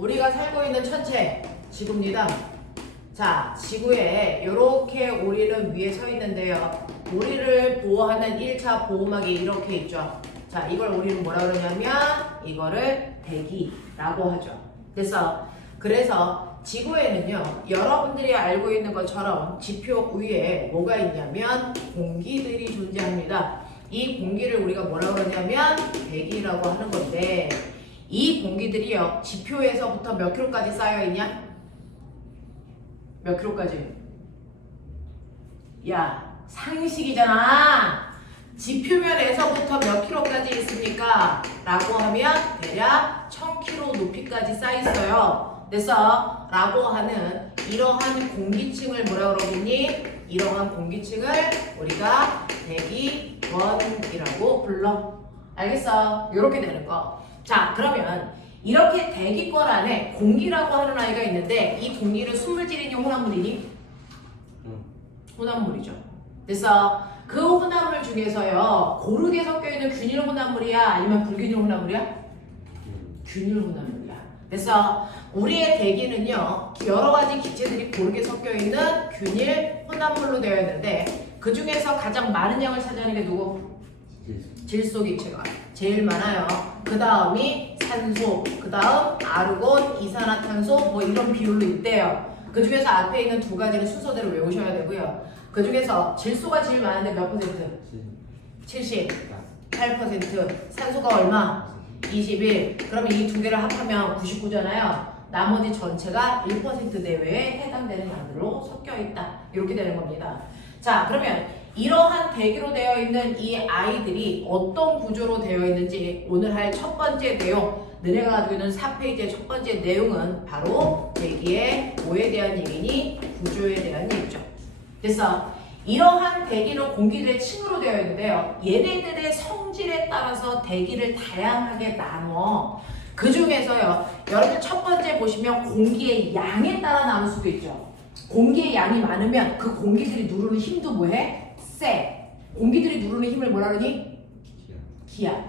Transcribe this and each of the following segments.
우리가 살고 있는 천체 지구입니다. 자, 지구에 이렇게 우리는 위에 서 있는데요. 우리를 보호하는 1차 보호막이 이렇게 있죠. 자, 이걸 우리는 뭐라 그러냐면 이거를 대기라고 하죠. 그래서 지구에는요, 여러분들이 알고 있는 것처럼 지표 위에 뭐가 있냐면 공기들이 존재합니다. 이 공기를 우리가 뭐라 그러냐면 대기라고 하는 건데, 이 공기들이요, 지표에서부터 몇 킬로까지 쌓여 있냐? 몇 킬로까지? 야, 상식이잖아. 지표면에서부터 몇 킬로까지 있습니까? 라고 하면 대략 1000킬로 높이까지 쌓여 있어요. 그래서 라고 하는 이러한 공기층을 뭐라 그러겠니? 이러한 공기층을 우리가 대기권이라고 불러. 알겠어? 이렇게 되는 거. 자, 그러면 이렇게 대기권 안에 공기라고 하는 아이가 있는데, 이 공기는 순물질이니 혼합물이니? 혼합물이죠. 그래서 그 혼합물 중에서요, 고르게 섞여있는 균일 혼합물이야? 아니면 불균일 혼합물이야? 균일 혼합물이야. 그래서 우리의 대기는요, 여러 가지 기체들이 고르게 섞여있는 균일 혼합물로 되어 있는데, 그 중에서 가장 많은 양을 차지하는 게 누구? 질소 기체가 제일 많아요. 그 다음이 산소, 그 다음 아르곤, 이산화탄소 뭐 이런 비율로 있대요. 그 중에서 앞에 있는 두 가지는 순서대로 외우셔야 되고요. 그 중에서 질소가 제일 많은데 몇 퍼센트? 78%. 산소가 얼마? 21. 그러면 이 두 개를 합하면 99잖아요. 나머지 전체가 1% 내외에 해당되는 양들로 섞여 있다. 이렇게 되는 겁니다. 자, 그러면 이러한 대기로 되어 있는 이 아이들이 어떤 구조로 되어 있는지 오늘 할 첫 번째 내용, 너네가 가지고 있는 4페이지의 첫 번째 내용은 바로 대기의 뭐에 대한 얘기니? 구조에 대한 얘기죠. 그래서 이러한 대기는 공기들의 층으로 되어 있는데요. 얘네들의 성질에 따라서 대기를 다양하게 나눠. 그 중에서요, 여러분 첫 번째 보시면 공기의 양에 따라 나눌 수도 있죠. 공기의 양이 많으면 그 공기들이 누르는 힘도 뭐해? 세. 공기들이 누르는 힘을 뭐라 그러니? 기압.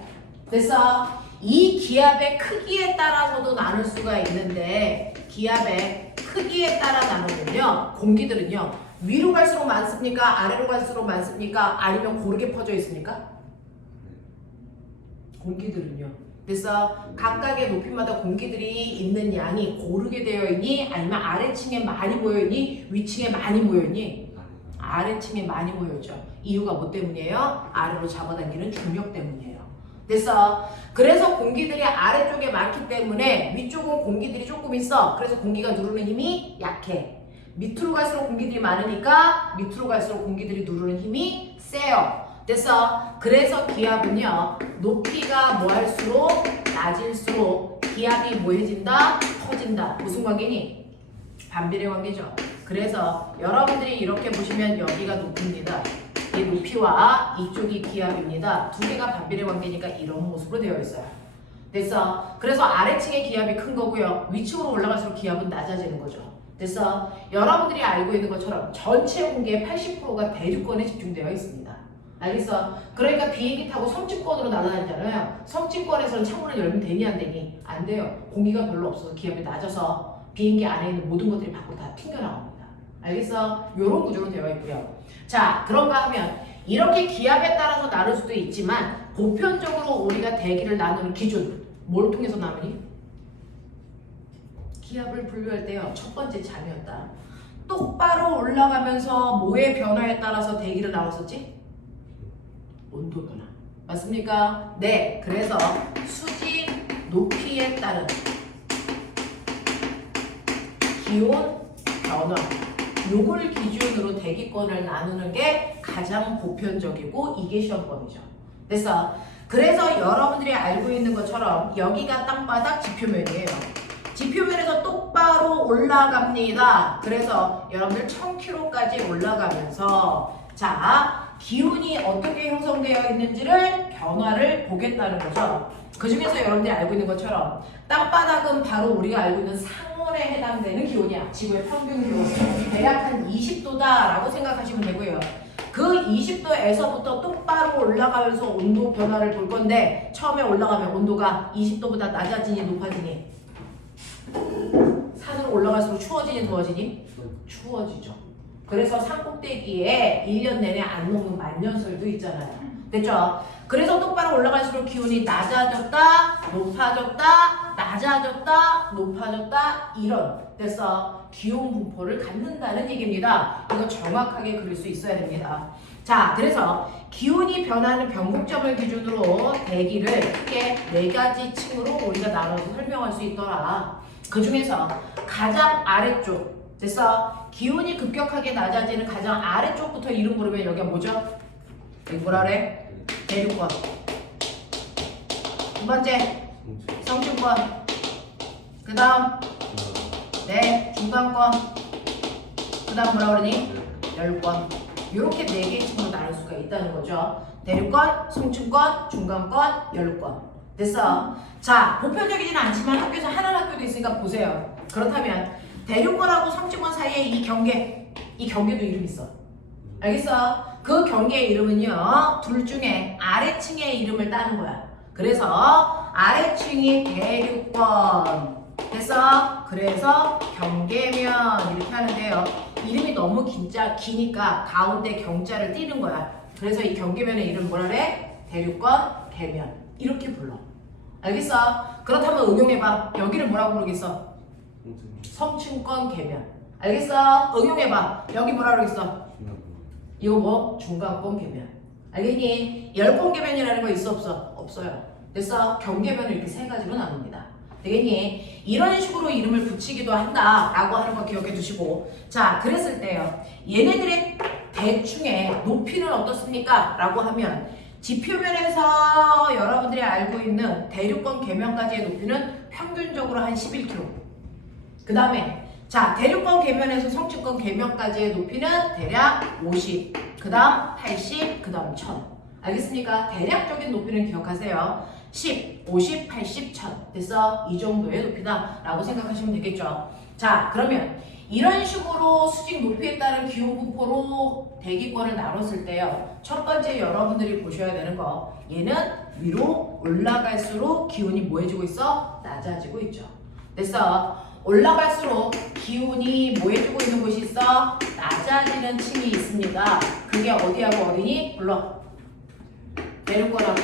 그래서 이 기압의 크기에 따라서도 나눌 수가 있는데, 기압의 크기에 따라 나누면요, 공기들은요, 위로 갈수록 많습니까? 아래로 갈수록 많습니까? 아니면 고르게 퍼져 있습니까? 공기들은요. 그래서 각각의 높이마다 공기들이 있는 양이 고르게 되어 있니? 아니면 아래층에 많이 모여 있니? 위층에 많이 모여 있니? 아래층에 많이 모여 있죠. 이유가 뭐 때문이에요? 아래로 잡아당기는 중력 때문이에요. 그래서 공기들이 아래쪽에 많기 때문에 위쪽은 공기들이 조금 있어. 그래서 공기가 누르는 힘이 약해. 밑으로 갈수록 공기들이 많으니까 밑으로 갈수록 공기들이 누르는 힘이 세요. 그래서 기압은요, 높이가 뭐 할수록 낮을수록 기압이 뭐해진다? 커진다. 무슨 관계니? 반비례 관계죠. 그래서 여러분들이 이렇게 보시면 여기가 높입니다. 이 높이와 이쪽이 기압입니다. 두 개가 반비례 관계니까 이런 모습으로 되어 있어요. 그래서 아래층의 기압이 큰 거고요, 위층으로 올라갈수록 기압은 낮아지는 거죠. 여러분들이 알고 있는 것처럼 전체 공기의 80%가 대류권에 집중되어 있습니다. 알겠어? 그러니까 비행기 타고 섬진권으로 날아다니잖아요. 섬진권에서는 창문을 열면 되니 안 되니? 안 돼요. 공기가 별로 없어서 기압이 낮아서 비행기 안에 있는 모든 것들이 밖으로 다 튕겨나옵니다. 알겠어? 이런 구조로 되어 있고요. 자, 그런가 하면 이렇게 기압에 따라서 나눌 수도 있지만 보편적으로 우리가 대기를 나누는 기준, 뭘 통해서 나누니? 기압을 분류할 때요, 첫 번째 잠이었다. 똑바로 올라가면서 뭐의 변화에 따라서 대기를 나눴었지? 온도 변화. 맞습니까? 네. 그래서 수지 높이에 따른 기온 변화, 요걸 기준으로 대기권을 나누는 게 가장 보편적이고 이게 시험범위죠. 그래서 여러분들이 알고 있는 것처럼 여기가 땅바닥 지표면이에요. 지표면에서 똑바로 올라갑니다. 그래서 여러분들 1000km까지 올라가면서 자, 기온이 어떻게 형성되어 있는지를 변화를 보겠다는 거죠. 그 중에서 여러분들이 알고 있는 것처럼 땅바닥은 바로 우리가 알고 있는 상온에 해당되는 기온이야. 지구의 평균 기온. 대략 한 20도다 라고 생각하시면 되고요. 그 20도에서부터 똑바로 올라가면서 온도 변화를 볼 건데, 처음에 올라가면 온도가 20도보다 낮아지니 높아지니? 아래쪽 올라갈수록 추워지니 더워지니? 추워지죠. 그래서 산꼭대기에 1년 내내 안 녹는 만년설도 있잖아요. 됐죠? 그래서 똑바로 올라갈수록 기온이 낮아졌다, 높아졌다, 낮아졌다, 높아졌다 이런 데서 기온 분포를 갖는다는 얘기입니다. 이거 정확하게 그릴 수 있어야 됩니다. 자, 그래서 기온이 변하는 변곡점을 기준으로 대기를 크게 4가지 층으로 우리가 나눠서 설명할 수 있더라. 그 중에서 가장 아래쪽, 됐어? 기온이 급격하게 낮아지는 가장 아래쪽부터 이름 부르면 여기가 뭐죠? 여기 뭐라 그래? 대륙권. 두 번째, 성층권. 그 다음, 네, 중간권. 그 다음 뭐라 그러니? 열권. 이렇게 4개의 층으로 나눌 수가 있다는 거죠. 대륙권, 성층권, 중간권, 열권. 됐어? 자, 보편적이진 않지만 학교에서 하는 학교도 있으니까 보세요. 그렇다면 대륙권하고 성층권 사이에 이 경계도 이름 있어. 알겠어? 그 경계의 이름은요, 둘 중에 아래층의 이름을 따는 거야. 그래서 아래층이 대륙권. 됐어? 그래서 경계면 이렇게 하는데요. 이름이 너무 기니까 가운데 경자를 띄는 거야. 그래서 이 경계면의 이름 뭐라 그래? 대륙권, 계면. 이렇게 불러. 알겠어? 그렇다면 응용해봐. 여기를 뭐라고 부르겠어? 성층권, 계면. 알겠어? 응용해봐. 여기 뭐라 그러겠어? 이거 뭐? 중간권, 계면. 알겠니? 열권, 계면이라는 거 있어 없어? 없어요. 됐어? 경계면을 이렇게 3가지로 나눕니다. 되겠니? 이런 식으로 이름을 붙이기도 한다 라고 하는 거 기억해 두시고, 자, 그랬을 때요, 얘네들의 대충의 높이는 어떻습니까? 라고 하면 지표면에서 여러분들이 알고 있는 대륙권 계면까지의 높이는 평균적으로 한 11km. 그 다음에 자, 대륙권 계면에서 성층권 계면까지의 높이는 대략 50, 그 다음 80, 그 다음 1000. 알겠습니까? 대략적인 높이는 기억하세요. 10, 50, 80, 1000. 됐어? 이 정도의 높이다 라고 생각하시면 되겠죠. 자, 그러면 이런 식으로 수직 높이에 따른 기온 분포로 대기권을 나눴을 때요, 첫 번째 여러분들이 보셔야 되는 거, 얘는 위로 올라갈수록 기온이 뭐해지고 있어? 낮아지고 있죠. 됐어? 올라갈수록 기온이 뭐해지고 있는 곳이 있어? 낮아지는 층이 있습니다. 그게 어디하고 어디니? 불러. 대륙권하고,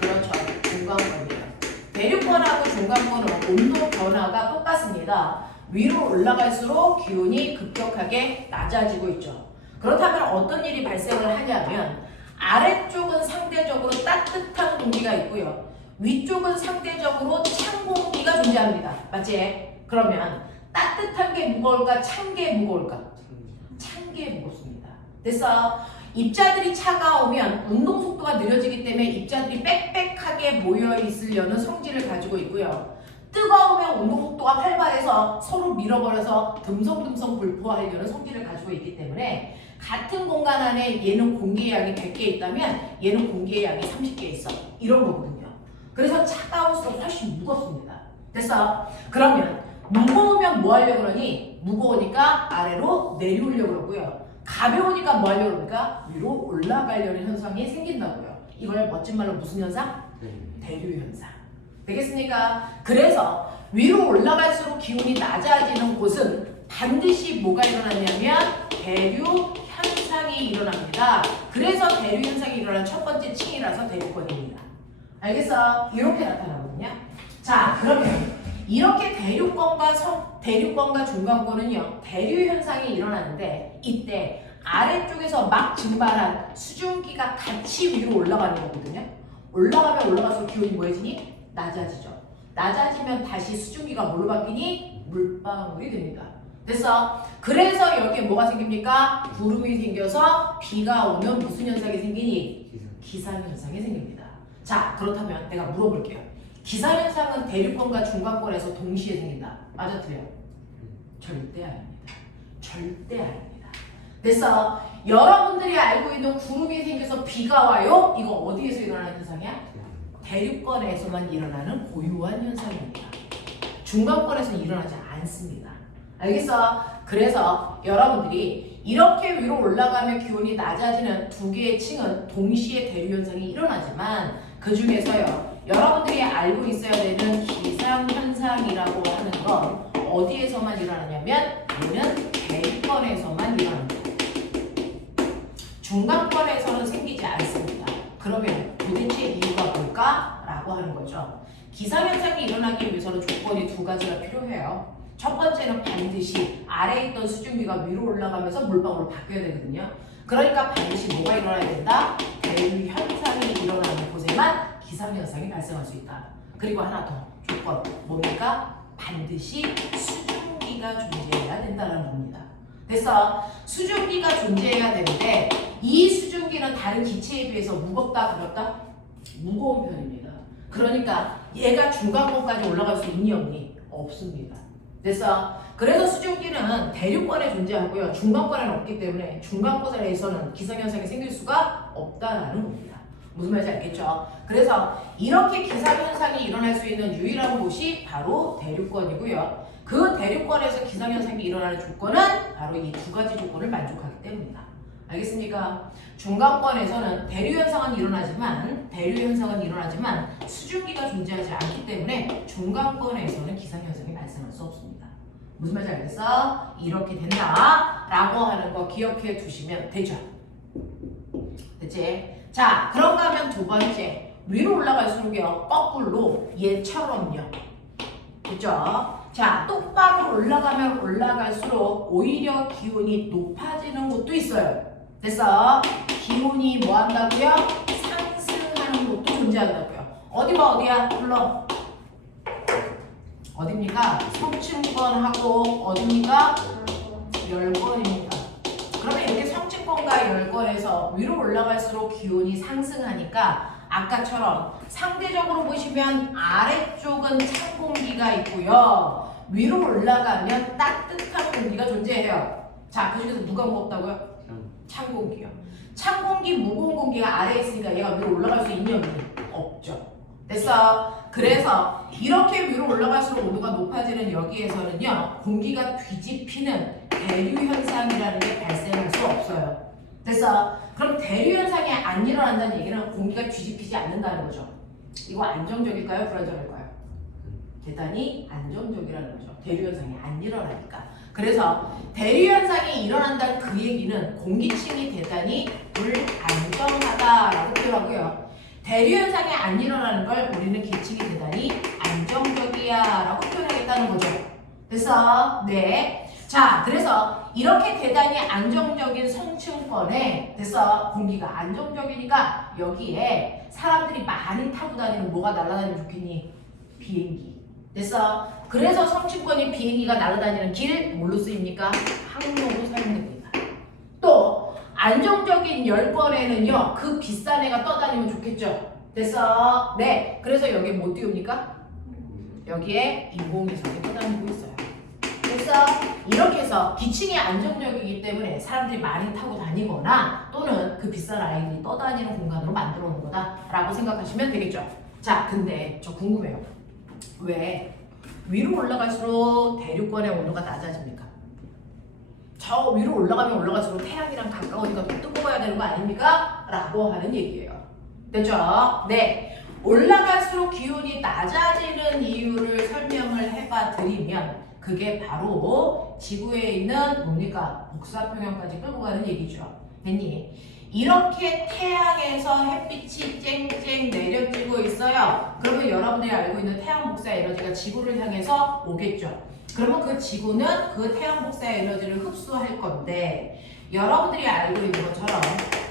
그렇죠, 중간권이에요. 대륙권하고 중간권은 온도 변화가 똑같습니다. 위로 올라갈수록 기온이 급격하게 낮아지고 있죠. 그렇다면 어떤 일이 발생을 하냐면 아래쪽은 상대적으로 따뜻한 공기가 있고요, 위쪽은 상대적으로 찬 공기가 존재합니다. 맞지? 그러면 따뜻한 게 무거울까? 찬 게 무거울까? 찬 게 무겁습니다. 됐어? 입자들이 차가우면 운동 속도가 느려지기 때문에 입자들이 빽빽하게 모여 있으려는 성질을 가지고 있고요, 뜨거우면 운동 속도가 활발해서 서로 밀어버려서 듬성듬성 불포하려는 성질을 가지고 있기 때문에 같은 공간 안에 얘는 공기의 양이 100개 있다면 얘는 공기의 양이 30개 있어. 이런 거거든요. 그래서 차가울수록 훨씬 무겁습니다. 됐어? 그러면 무거우면 뭐 하려고 그러니? 무거우니까 아래로 내려오려고 그러고요, 가벼우니까 뭐 하려고 그러니까 위로 올라가려는 현상이 생긴다고요. 이걸 멋진 말로 무슨 현상? 대류 현상. 되겠습니까? 그래서 위로 올라갈수록 기온이 낮아지는 곳은 반드시 뭐가 일어나냐면 대류 현상이 일어납니다. 그래서 대류 현상이 일어난 첫 번째 층이라서 대류권입니다. 알겠어? 이렇게 나타나거든요. 자, 그러면 이렇게 대륙권과 중간권은요, 대류 현상이 일어나는데 이때 아래쪽에서 막 증발한 수증기가 같이 위로 올라가는 거거든요. 올라가면 올라갈수록 기온이 뭐해지니? 낮아지죠. 낮아지면 다시 수증기가 뭘로 바뀌니? 물방울이 됩니다. 됐어? 그래서 여기에 뭐가 생깁니까? 구름이 생겨서 비가 오면 무슨 현상이 생기니? 기상현상이 생깁니다. 자, 그렇다면 내가 물어볼게요. 기상현상은 대륙권과 중간권에서 동시에 생긴다. 맞아, 틀려? 절대 아닙니다. 절대 아닙니다. 됐어? 여러분들이 알고 있는 구름이 생겨서 비가 와요? 이거 어디에서 일어나는 현상이야? 대륙권에서만 일어나는 고유한 현상입니다. 중간권에서는 일어나지 않습니다. 알겠어? 그래서 여러분들이 이렇게 위로 올라가면 기온이 낮아지는 2개의 층은 동시에 대류 현상이 일어나지만 그 중에서요, 여러분들이 알고 있어야 되는 기상현상이라고 하는 건 어디에서만 일어나냐면 얘는 대류권에서만 일어납니다. 중간권에서는 생기지 않습니다. 그러면 도대체 이유가 뭘까? 라고 하는 거죠. 기상현상이 일어나기 위해서는 조건이 두 가지가 필요해요. 첫 번째는 반드시 아래에 있던 수증기가 위로 올라가면서 물방울로 바뀌어야 되거든요. 그러니까 반드시 뭐가 일어나야 된다? 대류 현상이 일어나는 곳에만 기상현상이 발생할 수 있다. 그리고 하나 더 조건 뭡니까? 반드시 수증기가 존재해야 된다는 겁니다. 그래서 수증기가 존재해야 되는데 이 수증기는 다른 기체에 비해서 무겁다, 가볍다? 무거운 편입니다. 그러니까 얘가 중간권까지 올라갈 수 있니 없니? 없습니다. 그래서 수증기는 대류권에 존재하고요. 중간권에는 없기 때문에 중간권에서는 기상현상이 생길 수가 없다라는 겁니다. 무슨 말인지 알겠죠? 그래서 이렇게 기상현상이 일어날 수 있는 유일한 곳이 바로 대류권이고요. 그 대류권에서 기상현상이 일어나는 조건은 바로 이 두 가지 조건을 만족하기 때문이다. 알겠습니까? 중간권에서는 대류현상은 일어나지만 수증기가 존재하지 않기 때문에 중간권에서는 기상현상이 발생할 수 없습니다. 무슨 말인지 알겠어? 이렇게 된다라고 하는 거 기억해 두시면 되죠. 됐지? 자, 그런가 하면 두 번째, 위로 올라갈수록요, 거꾸로 얘처럼요. 됐죠? 자, 똑바로 올라가면 올라갈수록 오히려 기온이 높아지는 곳도 있어요. 됐어? 기온이 뭐 한다고요? 상승하는 곳도 존재한다고요. 어디야? 불러. 어딥니까? 성층권하고 어딥니까? 열권입니다. 그러면 이렇게 성층권과 열권에서 위로 올라갈수록 기온이 상승하니까 아까처럼 상대적으로 보시면 아래쪽은 찬 공기가 있고요. 위로 올라가면 따뜻한 공기가 존재해요. 자, 그 중에서 누가 무겁다고요? 찬 공기요. 찬 공기, 무거운 공기가 아래에 있으니까 얘가 위로 올라갈 수 있니 없니? 없죠. 됐어? 그래서 이렇게 위로 올라갈수록 온도가 높아지는 여기에서는요, 공기가 뒤집히는 대류 현상이라는 게 발생할 수 없어요. 됐어? 그럼 대류 현상이 안 일어난다는 얘기는 공기가 뒤집히지 않는다는 거죠. 이거 안정적일까요? 불안정할까요? 대단히 안정적이라는 거죠. 대류 현상이 안 일어나니까. 그래서 대류 현상이 일어난다는 그 얘기는 공기층이 대단히 불안정하다라고 표현하고요. 대류 현상이 안 일어나는 걸 우리는 기층이 대단히 안정적이야라고 표현하겠다는 거죠. 됐어? 네. 자, 그래서 이렇게 대단히 안정적인 성층권에 됐어? 공기가 안정적이니까 여기에 사람들이 많이 타고 다니는 뭐가 날아다니면 좋겠니? 비행기. 됐어? 그래서 성층권이 비행기가 날아다니는 길 뭘로 쓰입니까? 항로로 사용됩니다. 또 안정적인 열권에는요, 그 비싼 애가 떠다니면 좋겠죠? 됐어? 네. 그래서 여기에 뭐 띄웁니까? 여기에 인공위성이 떠다니고 있어요. 그래서 이렇게 해서 기층이 안정적이기 때문에 사람들이 많이 타고 다니거나 또는 그 비싼 아이들이 떠다니는 공간으로 만들어 놓은 거다라고 생각하시면 되겠죠. 자, 근데 저 궁금해요. 왜 위로 올라갈수록 대류권의 온도가 낮아집니까? 저 위로 올라가면 올라갈수록 태양이랑 가까우니까 더 뜨거워야 되는 거 아닙니까? 라고 하는 얘기예요. 됐죠? 네. 올라갈수록 기온이 낮아지는 이유를 설명을 해봐 드리면 그게 바로 지구에 있는 뭡니까? 북사평형까지 끌고 가는 얘기죠. 됐니? 이렇게 태양에서 햇빛이 쨍쨍 내려지고 있어요. 그러면 여러분들이 알고 있는 태양 복사 에너지가 지구를 향해서 오겠죠. 그러면 그 지구는 그 태양 복사 에너지를 흡수할 건데 여러분들이 알고 있는 것처럼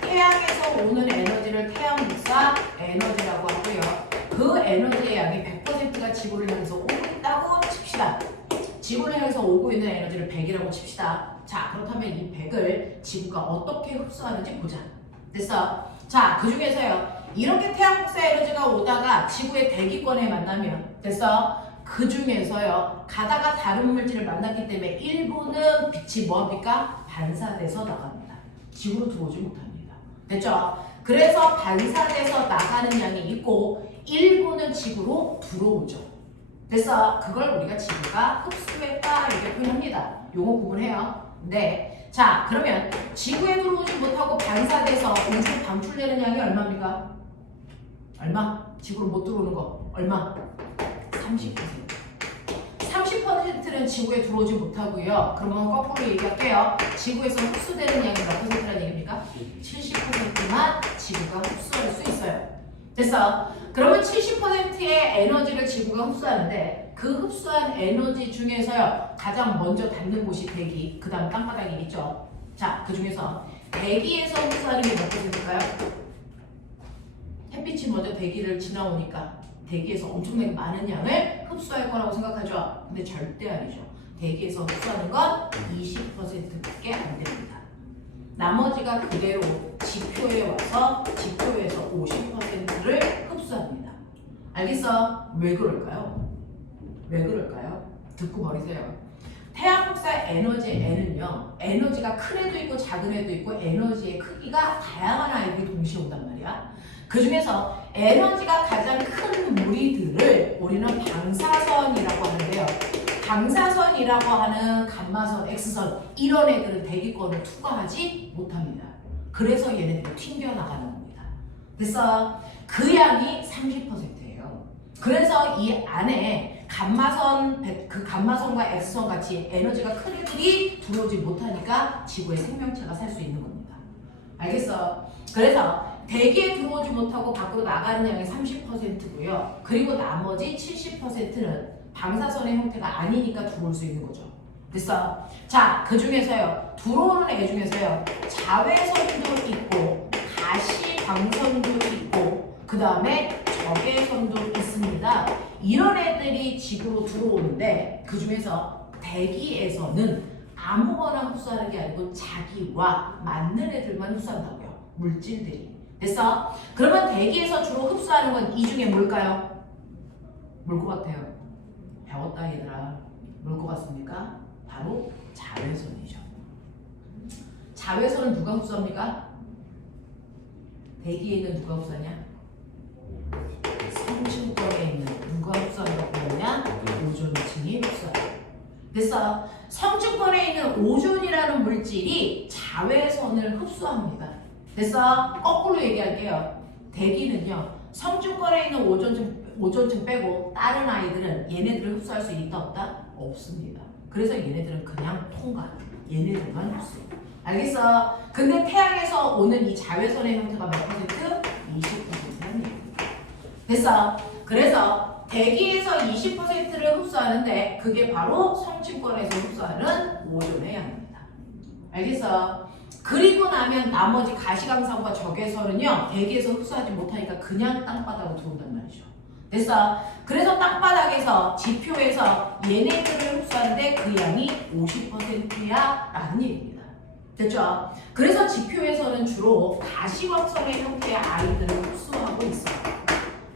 태양에서 오는 에너지를 태양 복사 에너지라고 하고요. 그 에너지의 양이 100%가 지구를 향해서 오고 있다고 칩시다. 지구를 향해서 오고 있는 에너지를 100이라고 칩시다. 자, 그렇다면 이 100을 지구가 어떻게 흡수하는지 보자. 됐어? 자, 그 중에서요. 이렇게 태양 복사 에너지가 오다가 지구의 대기권에 만나면 됐어? 그 중에서요. 가다가 다른 물질을 만났기 때문에 일부는 빛이 뭐합니까? 반사돼서 나갑니다. 지구로 들어오지 못합니다. 됐죠? 그래서 반사돼서 나가는 양이 있고 일부는 지구로 들어오죠. 됐어? 그걸 우리가 지구가 흡수했다 이렇게 표현합니다. 요거 구분해요. 네. 자, 그러면 지구에 들어오지 못하고 반사돼서 우주 방출되는 양이 얼마입니까? 얼마? 지구로 못 들어오는 거 얼마? 30%. 30%는 70%는 지구에 들어오지 못하고요. 그러면 거꾸로 얘기할게요. 지구에서 흡수되는 양이 몇 %라는 얘기입니까? 70%만 지구가 흡수할 수 있어요. 됐어? 그러면 70%의 에너지를 지구가 흡수하는데 그 흡수한 에너지 중에서요. 가장 먼저 닿는 곳이 대기, 그 다음 땅바닥이겠죠. 자, 그 중에서 대기에서 흡수하는 게 몇 %일까요? 햇빛이 먼저 대기를 지나오니까 대기에서 엄청나게 많은 양을 흡수할 거라고 생각하죠. 근데 절대 아니죠. 대기에서 흡수하는 건 20%밖에 안 됩니다. 나머지가 그대로 지표에 와서 지표에서 50%를 흡수합니다. 알겠어? 왜 그럴까요? 왜 그럴까요? 듣고 버리세요. 태양 폭사 에너지 N은요, 에너지가 큰 애도 있고 작은 애도 있고 에너지의 크기가 다양한 아이들이 동시에 온단 말이야. 그 중에서 에너지가 가장 큰 무리들을 우리는 방사선이라고 하는데요. 방사선이라고 하는 감마선, X선 이런 애들은 대기권을 투과하지 못합니다. 그래서 얘네들이 튕겨나가는 겁니다. 됐어? 그 양이 30%예요. 그래서 이 안에 감마선, 그 감마선과 X선 같이 에너지가 큰 애들이 들어오지 못하니까 지구에 생명체가 살 수 있는 겁니다. 알겠어? 그래서 대기에 들어오지 못하고 밖으로 나가는 양이 30%고요. 그리고 나머지 70%는 방사선의 형태가 아니니까 들어올 수 있는 거죠. 됐어? 자, 그 중에서요. 들어오는 애 중에서요. 자외선도 있고 가시광선도 있고 그 다음에 적외선도 있습니다. 이런 애들이 지구로 들어오는데 그 중에서 대기에서는 아무거나 흡수하는 게 아니고 자기와 맞는 애들만 흡수한다고요. 물질들이. 됐어? 그러면 대기에서 주로 흡수하는 건 이 중에 뭘까요? 뭘 것 같아요? 배웠다 얘들아. 뭘 것 같습니까? 바로 자외선이죠. 자외선은 누가 흡수합니까? 대기에 있는 누가 흡수하냐? 성층권에 있는 누가 흡수한다고 하냐? 오존층이 흡수해요. 됐어? 성층권에 있는 오존이라는 물질이 자외선을 흡수합니다. 됐어? 거꾸로 얘기할게요. 대기는요. 성층권에 있는 오존층 빼고 다른 아이들은 얘네들을 흡수할 수 있다 없다? 없습니다. 그래서 얘네들은 그냥 통과. 얘네들만 흡수. 알겠어? 근데 태양에서 오는 이 자외선의 형태가 몇 %? 20%라는 얘기입니다. 됐어? 그래서 대기에서 20%를 흡수하는데 그게 바로 성층권에서 흡수하는 오존의 양입니다. 알겠어? 그리고 나면 나머지 가시광선과 적외선은요 대기에서 흡수하지 못하니까 그냥 땅바닥으로 들어온단 말이죠. 됐어? 그래서 땅바닥에서 지표에서 얘네들을 흡수하는데 그 양이 50%야 라는 얘기입니다. 됐죠? 그래서 지표에서는 주로 가시광선의 형태의 아이들을 흡수하고 있어요.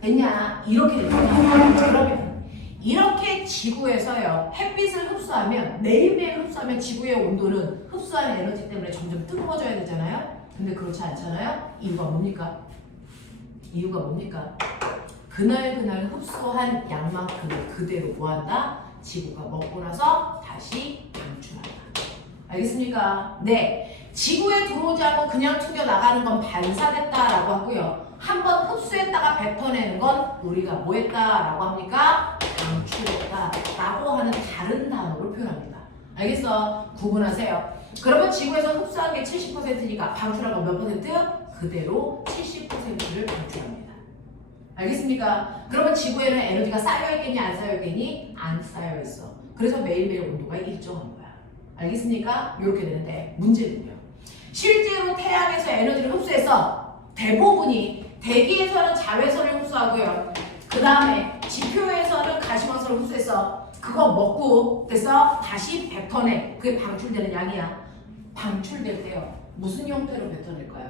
됐냐? 이렇게 되잖아. 그러면 이렇게 지구에서요 햇빛을 흡수하면 매일매일 흡수하면 지구의 온도는 흡수하는 에너지 때문에 점점 뜨거워져야 되잖아요. 근데 그렇지 않잖아요. 이유가 뭡니까? 이유가 뭡니까? 그날 흡수한 양만큼을 그대로 뭐한다? 지구가 먹고 나서 다시 방출한다. 알겠습니까? 네. 지구에 들어오지 않고 그냥 튕겨 나가는 건 반사됐다라고 하고요. 한번 흡수했다가 뱉어내는 건 우리가 뭐 했다라고 합니까? 방출했다라고 하는 다른 단어로 표현합니다. 알겠어? 구분하세요. 그러면 지구에서 흡수한 게 70%니까 방출한 건 몇 %? 그대로 70%를 방출합니다. 알겠습니까? 그러면 지구에는 에너지가 쌓여있겠니 안 쌓여있겠니? 안 쌓여있어. 그래서 매일매일 온도가 일정한 거야. 알겠습니까? 이렇게 되는데 문제는요. 실제로 태양에서 에너지를 흡수해서 대부분이 대기에서는 자외선을 흡수하고요. 그 다음에 지표에서는 가시광선을 흡수해서 그거 먹고 됐어? 다시 뱉어내. 그게 방출되는 양이야. 방출될 때요. 무슨 형태로 뱉어낼까요?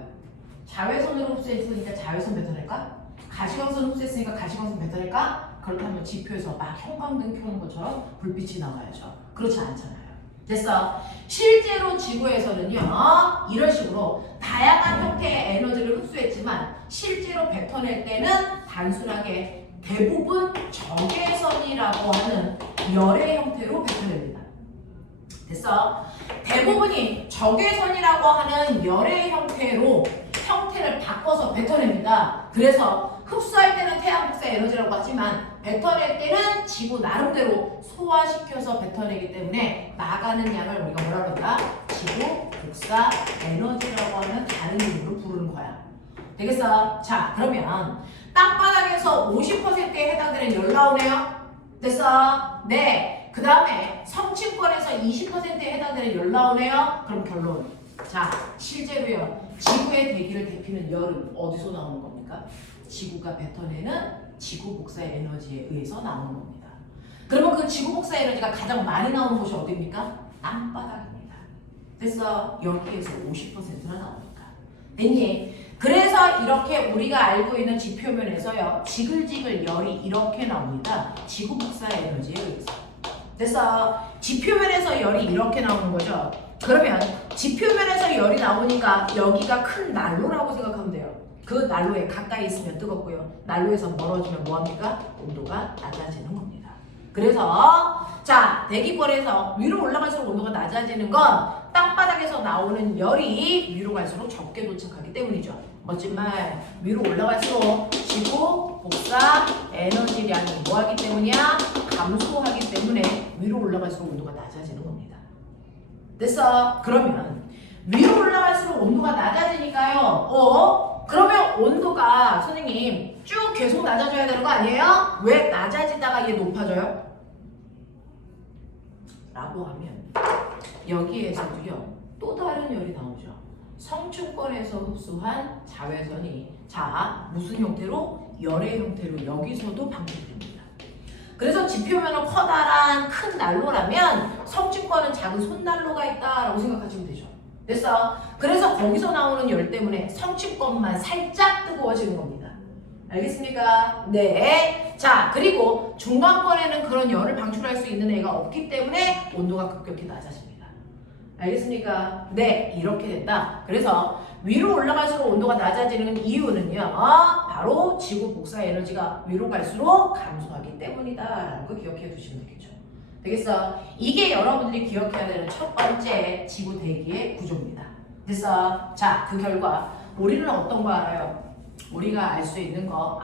자외선으로 흡수했으니까 자외선 뱉어낼까? 가시광선 흡수했으니까 가시광선 뱉어낼까? 그렇다면 지표에서 막 형광등 켜는 것처럼 불빛이 나와야죠. 그렇지 않잖아요. 됐어? 실제로 지구에서는요 이런 식으로 다양한 형태의 에너지를 흡수했지만 실제로 뱉어낼 때는 단순하게 대부분 적외선이라고 하는 열의 형태로 뱉어냅니다. 됐어? 대부분이 적외선이라고 하는 열의 형태로 형태를 바꿔서 뱉어냅니다. 그래서 흡수할 때는 태양 복사 에너지라고 하지만 뱉어낼 때는 지구 나름대로 소화시켜서 뱉어내기 때문에 나가는 양을 우리가 뭐라 그런다? 지구 복사 에너지라고 하는 다른 이름으로 부르는 거야. 되겠어? 자, 그러면 땅바닥에서 50%에 해당되는 열 나오네요. 됐어? 네. 그 다음에 성층권에서 20%에 해당되는 열 나오네요. 그럼 결론. 자, 실제로요. 지구의 대기를 대피는 열은 어디서 나오는 겁니까? 지구가 뱉어내는 지구 복사 에너지에 의해서 나오는 겁니다. 그러면 그 지구 복사 에너지가 가장 많이 나오는 곳이 어디입니까? 땅바닥입니다. 됐어? 여기에서 50%나 나오니까. 됐니? 그래서 이렇게 우리가 알고 있는 지표면에서요. 지글지글 열이 이렇게 나옵니다. 지구 복사 에너지에 의해서. 됐어? 지표면에서 열이 이렇게 나오는 거죠. 그러면 지표면에서 열이 나오니까 여기가 큰 난로라고 생각하면 돼요. 그 난로에 가까이 있으면 뜨겁고요. 난로에서 멀어지면 뭐합니까? 온도가 낮아지는 겁니다. 그래서 자, 대기권에서 위로 올라갈수록 온도가 낮아지는 건 땅바닥에서 나오는 열이 위로 갈수록 적게 도착하기 때문이죠. 멋진 말. 위로 올라갈수록 지구 복사 에너지량이 뭐하기 때문이야? 감소하기 때문에 위로 올라갈수록 온도가 낮아지는 겁니다. 됐어? 그러면 위로 올라갈수록 온도가 낮아지니까요. 그러면 온도가 선생님 쭉 계속 낮아져야 되는 거 아니에요? 왜 낮아지다가 얘 높아져요? 라고 하면 여기에서도요. 또 다른 열이 나오죠. 성층권에서 흡수한 자외선이 자 무슨 형태로? 열의 형태로 여기서도 방출됩니다. 그래서 지표면은 커다란 큰 난로라면 성층권은 작은 손난로가 있다라고 생각하시면 되죠. 됐어? 그래서 거기서 나오는 열 때문에 성층권만 살짝 뜨거워지는 겁니다. 알겠습니까? 네. 자, 그리고 중간권에는 그런 열을 방출할 수 있는 애가 없기 때문에 온도가 급격히 낮아집니다. 알겠습니까? 네, 이렇게 된다. 그래서 위로 올라갈수록 온도가 낮아지는 이유는요. 바로 지구 복사 에너지가 위로 갈수록 감소하기 때문이다. 라는 거 기억해 두시면 되겠죠. 되겠어? 이게 여러분들이 기억해야 되는 첫 번째 지구 대기의 구조입니다. 됐어? 자, 그 결과 우리는 어떤 거 알아요? 우리가 알 수 있는 거,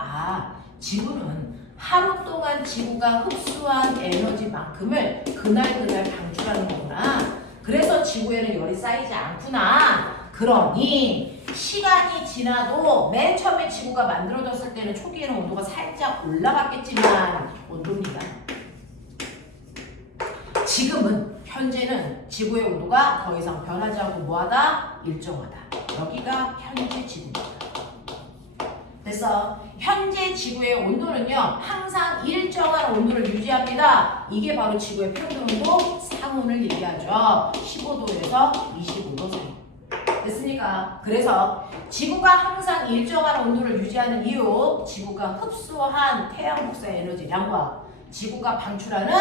지구는 하루 동안 지구가 흡수한 에너지만큼을 그날 방출하는 거구나. 그래서 지구에는 열이 쌓이지 않구나. 그러니 시간이 지나도 맨 처음에 지구가 만들어졌을 때는 초기에는 온도가 살짝 올라갔겠지만 온도입니다. 지금은 현재는 지구의 온도가 더 이상 변하지 않고 뭐하다? 일정하다. 여기가 현재 지구입니다. 그래서 현재 지구의 온도는요. 항상 일정한 온도를 유지합니다. 이게 바로 지구의 평균온도 상온을 얘기하죠. 15도에서 25도 사이. 됐습니까? 그래서 지구가 항상 일정한 온도를 유지하는 이유, 지구가 흡수한 태양 복사 에너지량과 지구가 방출하는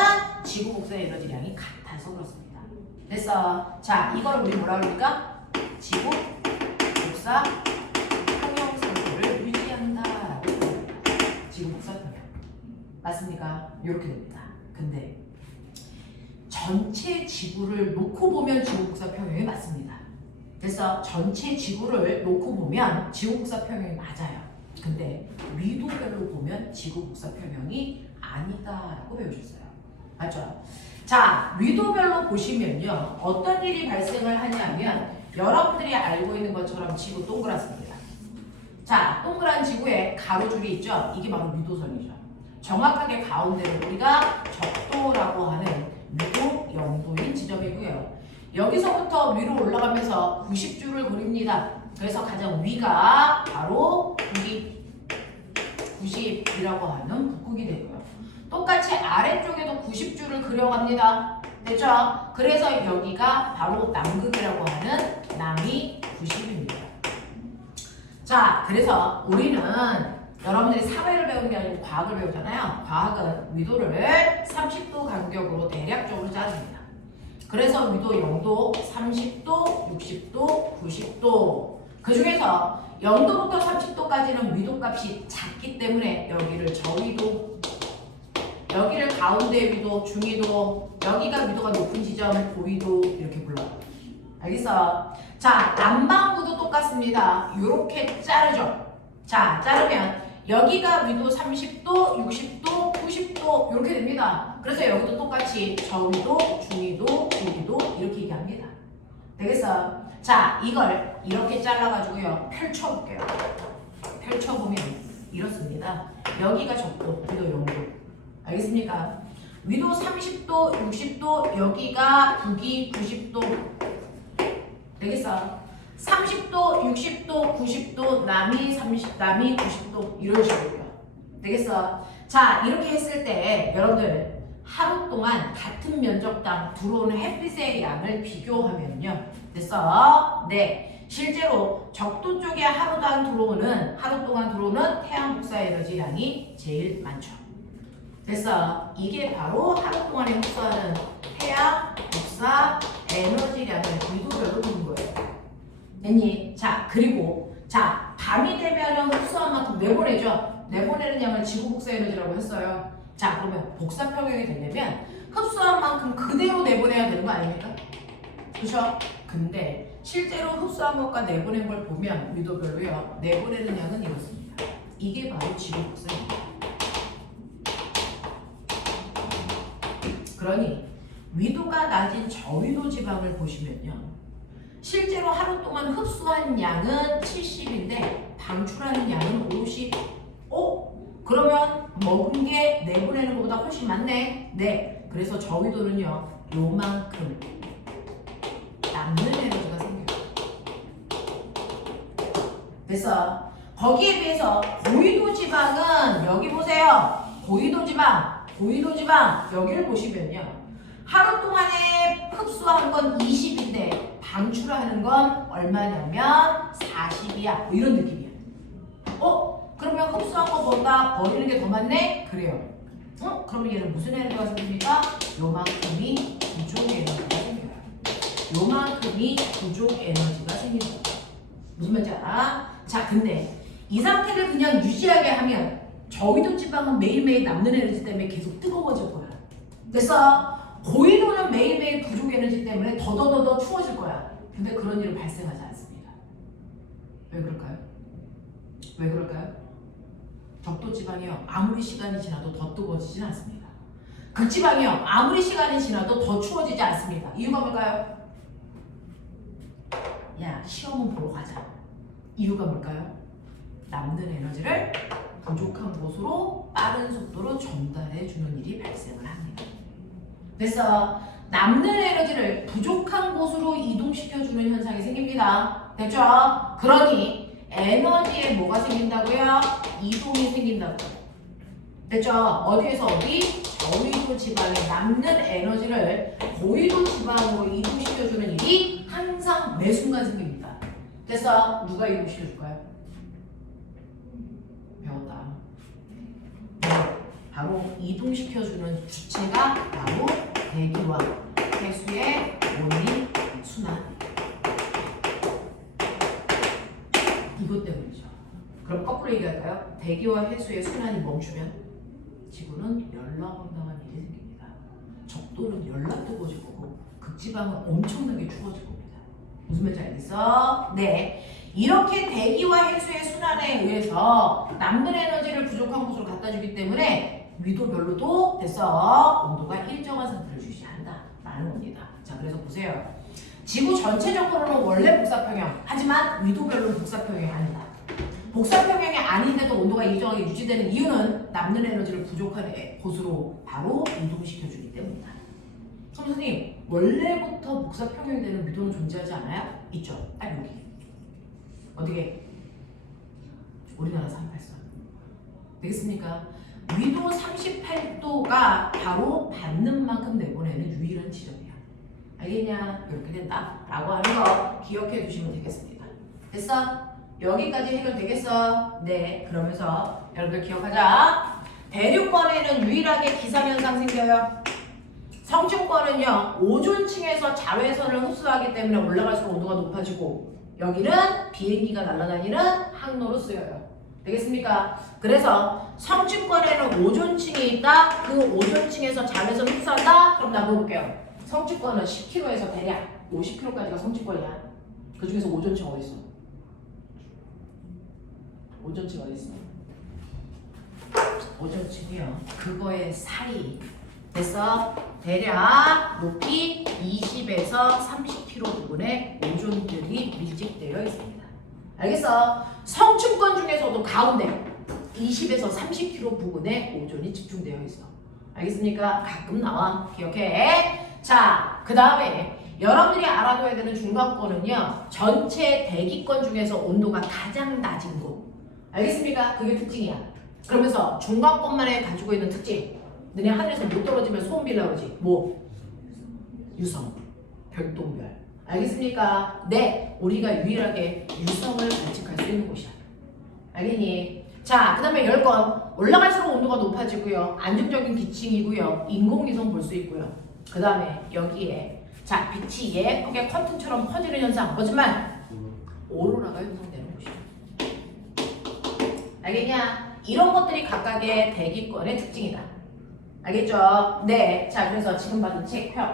지구 복사 에너지량이 같아서 그렇습니다. 됐어? 자, 이걸 우리 뭐라 그러니까? 지구 복사 평형 상태를 유지한다. 지구 복사 평형. 맞습니까? 이렇게 됩니다. 근데 전체 지구를 놓고 보면 지구 복사 평형이 맞습니다. 그래서 전체 지구를 놓고 보면 지구 복사 평형이 맞아요. 근데 위도별로 보면 지구 복사 평형이 아니다라고 배우셨어요. 맞죠? 자, 위도별로 보시면요. 어떤 일이 발생을 하냐면 여러분들이 알고 있는 것처럼 지구 동그랗습니다. 자, 동그란 지구에 가로줄이 있죠? 이게 바로 위도선이죠. 정확하게 가운데를 우리가 적도라고 하는 위도 0도인 지점이고요. 여기서부터 위로 올라가면서 90주를 그립니다. 그래서 가장 위가 바로 북극이 90이라고 하는 북극이 되고요. 똑같이 아래쪽에도 90주를 그려갑니다. 됐죠? 그래서 여기가 바로 남극이라고 하는 남이 90입니다. 자, 그래서 우리는 여러분들이 사회를 배우는 게 아니고 과학을 배우잖아요. 과학은 위도를 30도 간격으로 대략적으로 짜줍니다. 그래서 위도 0도, 30도, 60도, 90도. 그 중에서 0도부터 30도까지는 위도 값이 작기 때문에 여기를 저위도, 여기를 가운데 위도, 중위도, 여기가 위도가 높은 지점, 고위도 이렇게 불러요. 알겠어? 자, 남반구도 똑같습니다. 이렇게 자르죠. 자, 자르면 여기가 위도 30도, 60도, 90도 이렇게 됩니다. 그래서 여기도 똑같이 저위도, 중위도, 고위도 이렇게 얘기합니다. 되겠어? 자, 이걸 이렇게 잘라가지고요. 펼쳐볼게요. 펼쳐보면 이렇습니다. 여기가 적도, 위도 0도. 알겠습니까? 위도 30도, 60도, 여기가 북이 90도. 되겠어? 30도, 60도, 90도, 남이 90도 이런 식으로요. 되겠어? 자, 이렇게 했을 때 여러분들 하루 동안 같은 면적당 들어오는 햇빛의 양을 비교하면요. 됐어? 네. 실제로 적도 쪽에 하루 동안 들어오는 태양 복사 에너지 양이 제일 많죠. 됐어? 이게 바로 하루 동안에 흡수하는 태양 복사 에너지량을 위도별로 보는 거예요. 됐니? 자, 그리고 자, 밤이 되면은 흡수한 만큼 내보내죠. 내보내는 양을 지구 복사 에너지라고 했어요. 자, 그러면 복사 평형이 되려면 흡수한 만큼 그대로 내보내야 되는 거 아닙니까? 그렇죠? 근데 실제로 흡수한 것과 내보낸 걸 보면 위도별로요. 내보내는 양은 이렇습니다. 이게 바로 지구 복사입니다. 그러니 위도가 낮은 저위도 지방을 보시면요. 실제로 하루 동안 흡수한 양은 70인데 방출하는 양은 50. 그러면 먹은 게 내보내는 것보다 훨씬 많네. 네. 그래서 저위도는요. 요만큼 남는 에너지가 생겨요. 됐어. 거기에 비해서 고위도 지방은 여기 보세요. 고위도 지방 여기를 보시면요. 하루 동안에 흡수한 건 20인데 방출하는 건 얼마냐면 40이야. 뭐 이런 느낌이야. 그러면 흡수한 거보다 버리는 게 더 많네? 그래요. 그러면 얘는 무슨 에너지가 생깁니까? 요만큼이 부족 에너지가 생겨요. 요만큼이 부족 에너지가 생기는 거죠. 무슨 말인지 알아? 자, 근데 이 상태를 그냥 유지하게 하면 저위도 지방은 매일매일 남는 에너지 때문에 계속 뜨거워질 거야. 그래서 고위도는 매일매일 부족 에너지 때문에 더더더더 추워질 거야. 근데 그런 일은 발생하지 않습니다. 왜 그럴까요? 왜 그럴까요? 적도 지방이요. 아무리 시간이 지나도 더 뜨거워지진 않습니다. 극지방이요. 아무리 시간이 지나도 더 추워지지 않습니다. 이유가 뭘까요? 야, 시험은 보러 가자. 이유가 뭘까요? 남는 에너지를 부족한 곳으로 빠른 속도로 전달해 주는 일이 발생을 합니다. 그래서 남는 에너지를 부족한 곳으로 이동시켜 주는 현상이 생깁니다. 됐죠? 그러니 에너지에 뭐가 생긴다고요? 이동이 생긴다고요. 됐죠? 어디에서 어디? 저위도 지방에 남는 에너지를 고위도 지방으로 이동시켜주는 일이 항상 매 순간 생깁니다. 그래서 누가 이동시켜줄까요? 배웠다. 바로 이동시켜주는 주체가 바로 대기와 해수의 원리 순환. 이것 때문이죠. 그럼 거꾸로 얘기할까요? 대기와 해수의 순환이 멈추면 지구는 열나방당한 일이 생깁니다. 적도는 열나 뜨거워질 거고 극지방은 엄청나게 추워질 겁니다. 무슨 말인지 알겠어? 네. 이렇게 대기와 해수의 순환에 의해서 남는 에너지를 부족한 곳으로 갖다 주기 때문에 위도별로도 됐어. 온도가 일정한 상태를 유지한다 라는 겁니다. 자, 그래서 보세요. 지구 전체적으로는 원래 복사평형, 하지만 위도별로는 복사평형이 아니다. 복사평형이 아닌데도 온도가 일정하게 유지되는 이유는 남는 에너지를 부족한 곳으로 바로 이동시켜주기 때문이다. 선생님, 원래부터 복사평형이 되는 위도는 존재하지 않아요? 있죠. 딱 여기. 어디게? 우리나라 383. 되겠습니까? 위도 38도가 바로 받는 만큼 내보내는 유일한 지점이야. 알겠냐? 이렇게 된다 라고 하는 거 기억해 두시면 되겠습니다. 됐어? 여기까지 해결되겠어? 네. 그러면서 여러분들 기억하자. 대륙권에는 유일하게 기상현상 생겨요. 성층권은요, 오존층에서 자외선을 흡수하기 때문에 올라갈수록 온도가 높아지고, 여기는 비행기가 날아다니는 항로로 쓰여요. 되겠습니까? 그래서 성층권에는 오존층이 있다. 그 오존층에서 자외선 흡수한다. 그럼 나 물어볼게요. 성층권은 10km에서 대략 50km까지가 성층권이야. 그 중에서 오존층 어디 있어? 오존층 어디 있어? 오존층이요. 그거의 사이. 그래서 대략 높이 20에서 30km 부근에 오존들이 밀집되어 있습니다. 알겠어? 성층권 중에서도 가운데 20에서 30km 부근에 오존이 집중되어 있어. 알겠습니까? 가끔 나와. 기억해. 자, 그 다음에 여러분들이 알아둬야 되는 중간권은요. 전체 대기권 중에서 온도가 가장 낮은 곳. 알겠습니까? 그게 특징이야. 그러면서 중간권만에 가지고 있는 특징. 너네 하늘에서 못 떨어지면 소음 빌라 그러지. 뭐? 유성. 별똥별. 알겠습니까? 네. 우리가 유일하게 유성을 관측할 수 있는 곳이야. 알겠니? 자, 그 다음에 10건. 올라갈수록 온도가 높아지고요. 안정적인 기층이고요. 인공위성 볼 수 있고요. 그 다음에 여기에 자, 빛이 예쁘게 커튼처럼 퍼지는 현상. 거짓말. 오로라가 형성되는 곳이죠. 알겠냐? 이런 것들이 각각의 대기권의 특징이다. 알겠죠? 네. 자, 그래서 지금 받은 책 펴.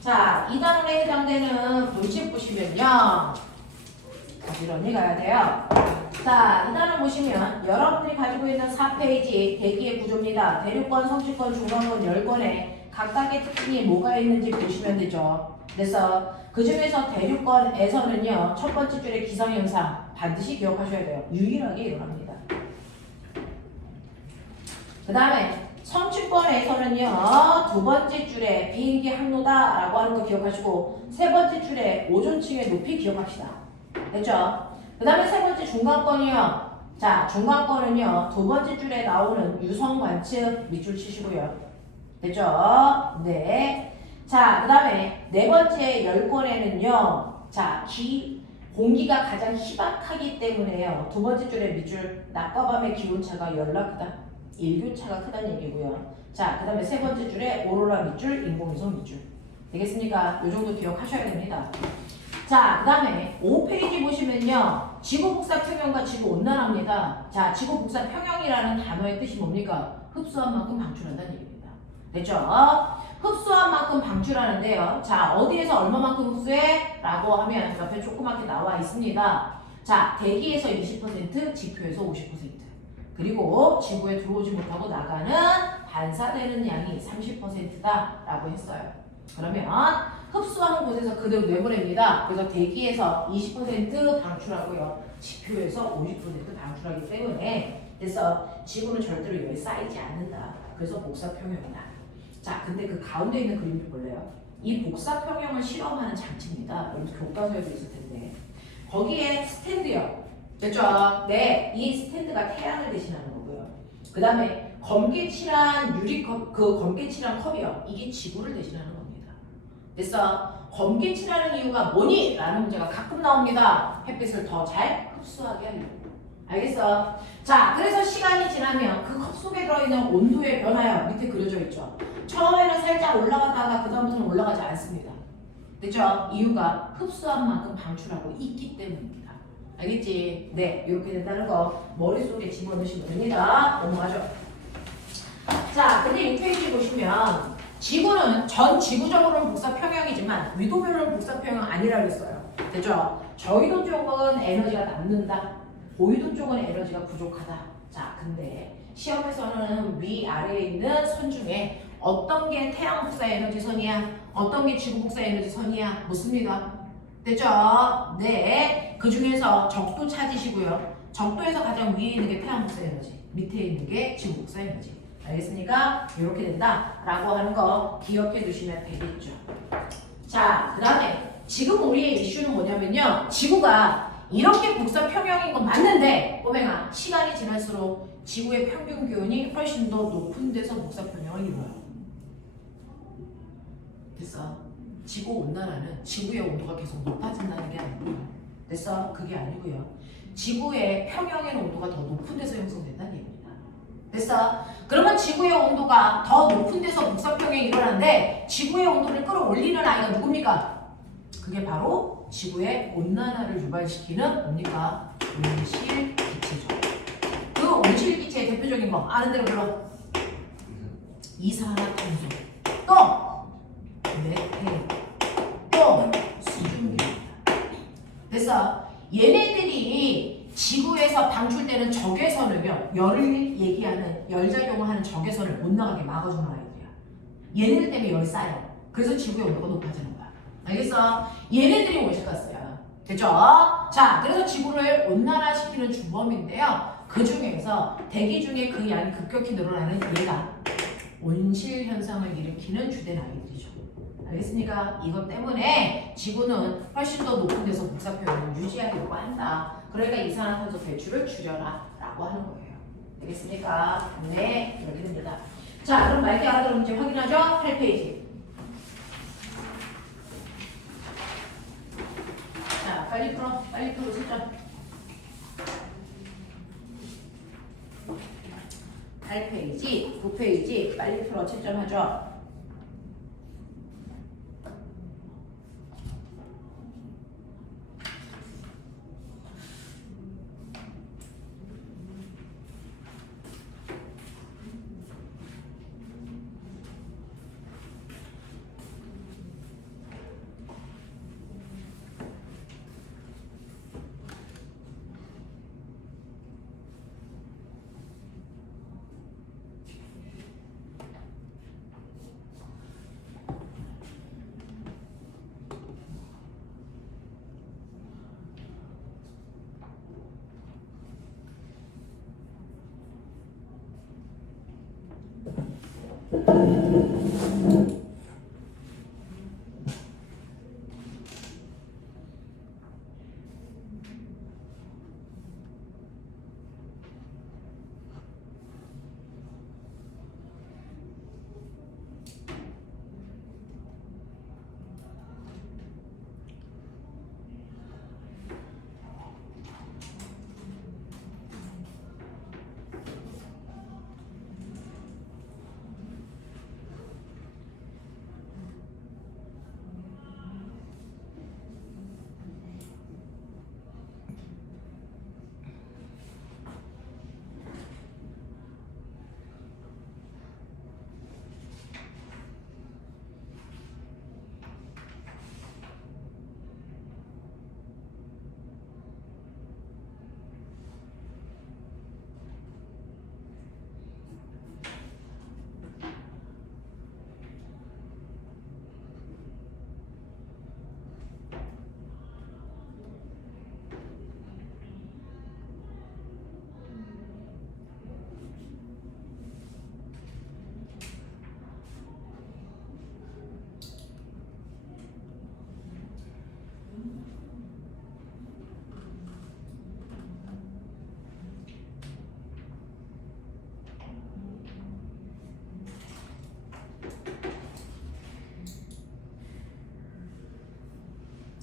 자, 2단원에 해당되는 문집 보시면요. 부지런히 가야 돼요. 자, 2단원 보시면 여러분들이 가지고 있는 4페이지 대기의 구조입니다. 대륙권, 성층권, 중간권 10권에 각각의 특징이 뭐가 있는지 보시면 되죠. 그래서 그 중에서 대륙권에서는요. 첫 번째 줄의 기상현상 반드시 기억하셔야 돼요. 유일하게 일어납니다. 그 다음에 성층권에서는요. 두 번째 줄에 비행기 항로다라고 하는 거 기억하시고 세 번째 줄에 오존층의 높이 기억합시다. 됐죠? 그 다음에 세 번째 중간권이요. 자, 중간권은요. 두 번째 줄에 나오는 유성 관측 밑줄 치시고요. 됐죠? 네. 자, 그 다음에 네 번째 10권에는요. 자, 공기가 가장 희박하기 때문에요. 두 번째 줄에 밑줄 낮과 밤의 기온차가 열나 크다. 일교차가 크다는 얘기고요. 자, 그 다음에 세 번째 줄에 오로라 밑줄, 인공위성 밑줄. 되겠습니까? 이 정도 기억하셔야 됩니다. 자, 그 다음에 5페이지 보시면요. 지구복사평형과 지구온난화입니다. 자, 지구복사평형이라는 단어의 뜻이 뭡니까? 흡수한 만큼 방출한다는 얘기입니다. 됐죠? 흡수한 만큼 방출하는데요. 자, 어디에서 얼마만큼 흡수해? 라고 하면 옆에 조그맣게 나와 있습니다. 자, 대기에서 20%, 지표에서 50%. 그리고 지구에 들어오지 못하고 나가는 반사되는 양이 30%다 라고 했어요. 그러면 흡수하는 곳에서 그대로 내보냅니다. 그래서 대기에서 20% 방출하고요. 지표에서 50% 방출하기 때문에 그래서 지구는 절대로 열이 쌓이지 않는다. 그래서 복사평형이다. 자, 근데 그 가운데 있는 그림 좀 볼래요? 이 복사평형을 실험하는 장치입니다. 여기 교과서에도 있을 텐데 거기에 스탠드요. 됐죠? 네, 이 스탠드가 태양을 대신하는 거고요. 그 다음에 검게 칠한 유리컵, 그 검게 칠한 컵이요. 이게 지구를 대신하는 겁니다. 그래서 검게 칠하는 이유가 뭐니? 라는 문제가 가끔 나옵니다. 햇빛을 더 잘 흡수하게 하려고. 알겠어? 자, 그래서 시간이 지나면 그 컵 속에 들어있는 온도의 변화요. 밑에 그려져 있죠. 처음에는 살짝 올라가다가 그 다음부터는 올라가지 않습니다. 됐죠? 이유가 흡수한 만큼 방출하고 있기 때문입니다. 알겠지? 네, 이렇게 된다는 거 머릿속에 집어넣으시면 됩니다. 넘어가죠. 자, 근데 6페이지 보시면 지구는 전 지구적으로는 복사평형이지만 위도별로는 복사평형 아니라고 했어요. 됐죠? 저위도 쪽은 에너지가 남는다. 고위도 쪽은 에너지가 부족하다. 자, 근데 시험에서는 위아래에 있는 선 중에 어떤 게 태양 복사 에너지 선이야? 어떤 게 지구 복사 에너지 선이야? 묻습니다. 됐죠? 네. 그 중에서 적도 찾으시고요. 적도에서 가장 위에 있는 게 태양 복사 에너지, 밑에 있는 게 지구 복사 에너지. 알겠습니까? 이렇게 된다라고 하는 거 기억해 두시면 되겠죠. 자, 그 다음에 지금 우리의 이슈는 뭐냐면요. 지구가 이렇게 복사 평형인 건 맞는데 꼬맹아, 시간이 지날수록 지구의 평균 기온이 훨씬 더 높은 데서 복사 평형을 이루어요. 그래서 지구 온난화는 지구의 온도가 계속 높아진다는 게 아니고요. 그래서 그게 아니고요. 지구의 평형의 온도가 더 높은 데서 형성된다는 얘기입니다. 됐어? 그러면 지구의 온도가 더 높은 데서 복사평형이 일어나는데 지구의 온도를 끌어올리는 아이가 누굽니까? 그게 바로 지구의 온난화를 유발시키는 뭡니까? 온실기체죠. 그 온실기체의 대표적인 거 아는 대로 불러. 이산화탄소, 또 메탄, 또 수증기입니다. 됐어? 얘네들이 지구에서 지구를 못 나가게 막아주는 아이들이야. 얘네들 때문에 열이 쌓여. 그래서 지구의 온도가 높아지는 거야. 알겠어? 얘네들이 온실가스야. 됐죠? 자, 그래서 지구를 온난화시키는 주범인데요. 그 중에서 대기 중에 그 양이 급격히 늘어나는 얘가 온실 현상을 일으키는 주된 아이들이죠. 알겠습니까? 이것 때문에 지구는 훨씬 더 높은 데서 복사 표현을 유지하려고 한다. 그러니까 이산화탄소 배출을 줄여라 라고 하는 거예요. 알겠습니까? 네, 이렇게 됩니다. 자, 그럼 말기 알아들었는지 확인하죠? 8페이지. 자, 빨리 풀어. 빨리 풀어. 진짜. 8페이지, 9페이지 빨리 풀어. 채점하죠.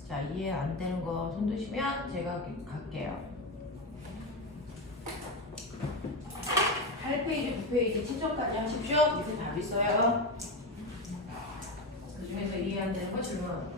자, 이해 안 되는 거 손 드시면 제가 갈게요. 8페이지, 9페이지 친절까지 하십시오. 밑에 답 있어요. 그 중에서 이해 안 되는 거 질문.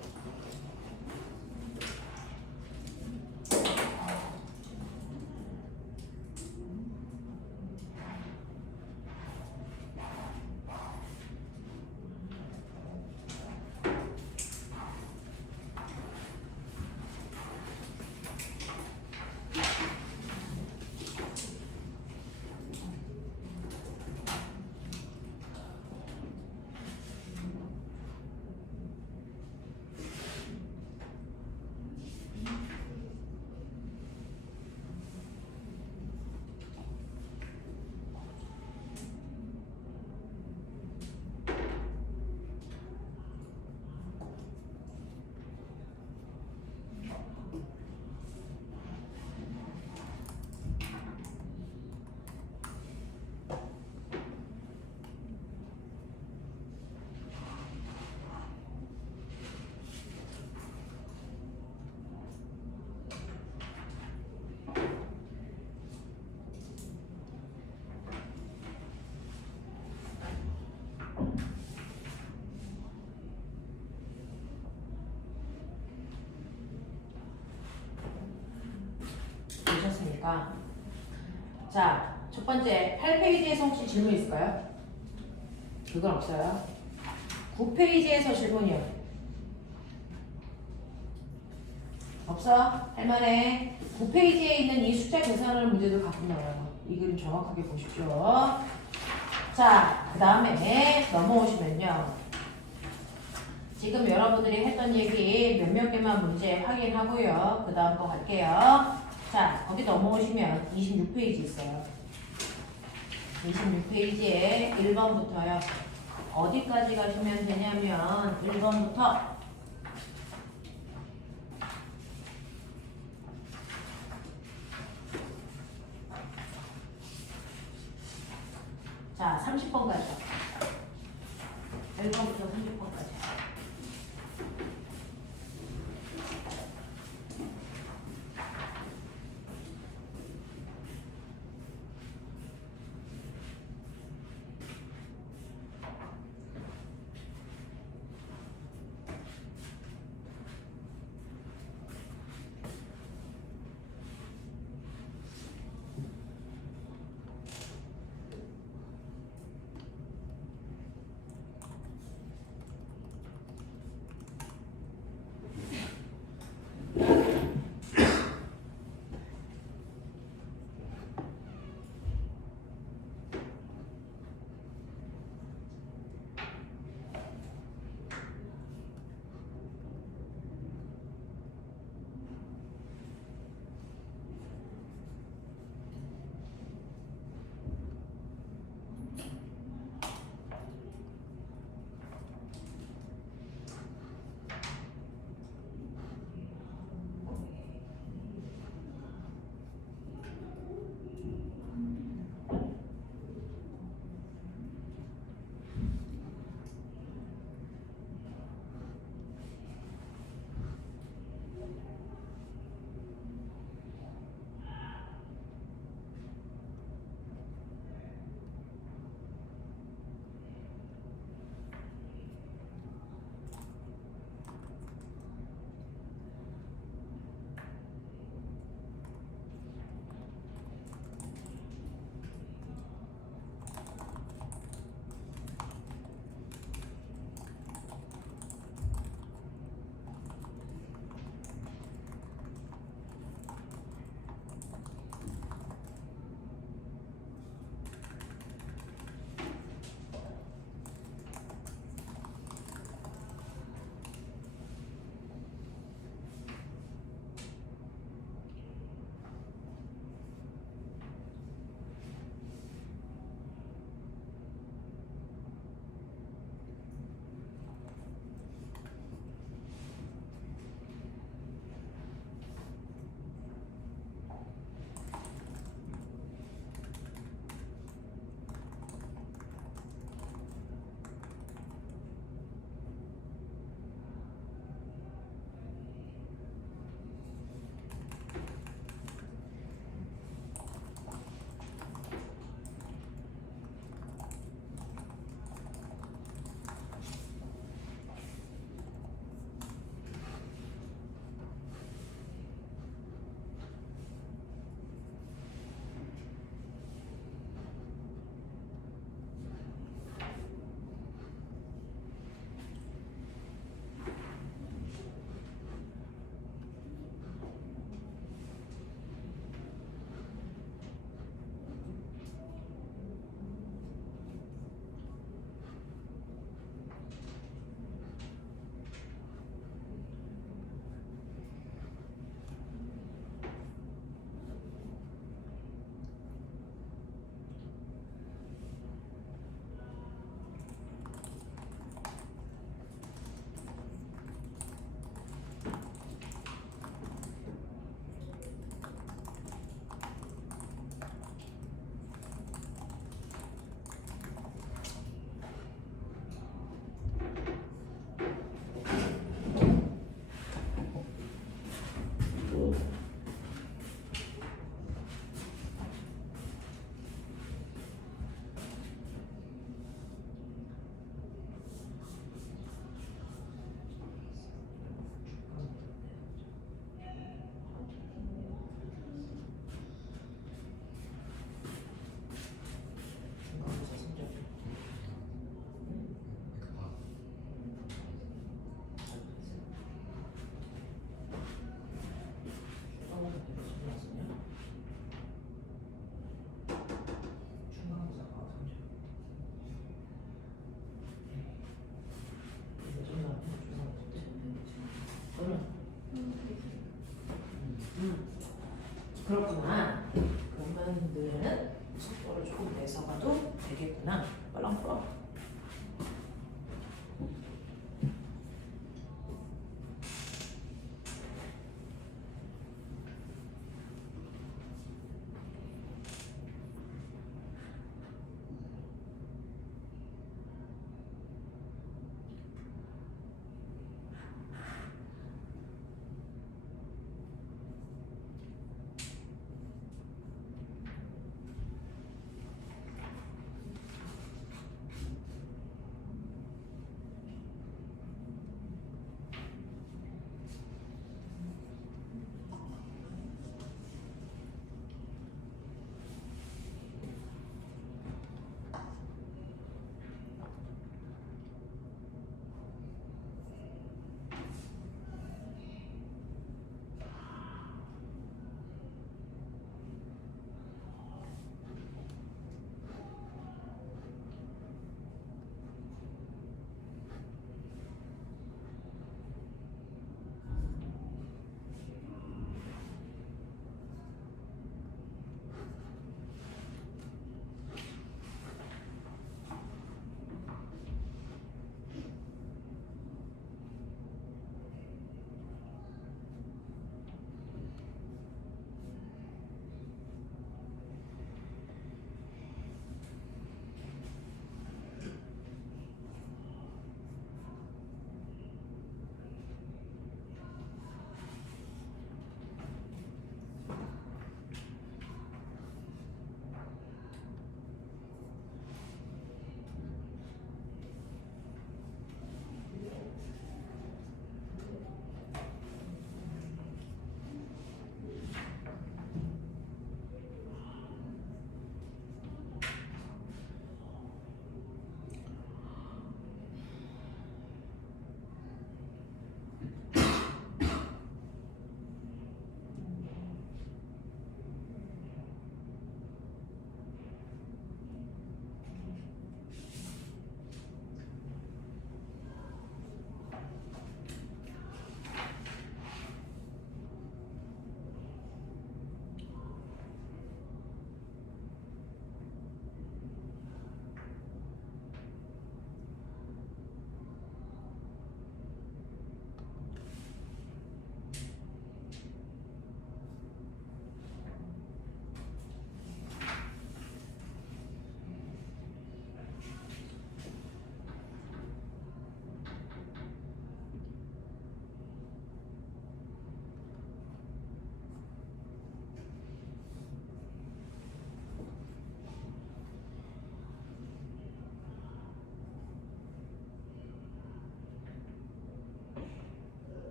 되셨습니까? 자, 첫 번째 8페이지에서 혹시 질문 있을까요? 그건 없어요. 9페이지에서 질문이요. 없어? 할만해. 9페이지에 있는 이 숫자 계산하는 문제들 갖고 나와요. 이 그림 정확하게 보십시오. 자, 그 다음에 넘어오시면요. 지금 여러분들이 했던 얘기 몇몇 개만 문제 확인하고요. 그 다음 거 갈게요. 자, 거기 넘어오시면 26페이지 있어요. 26페이지에 1번부터요. 어디까지 가시면 되냐면 1번부터 자, 30번까지. 1번부터 30번.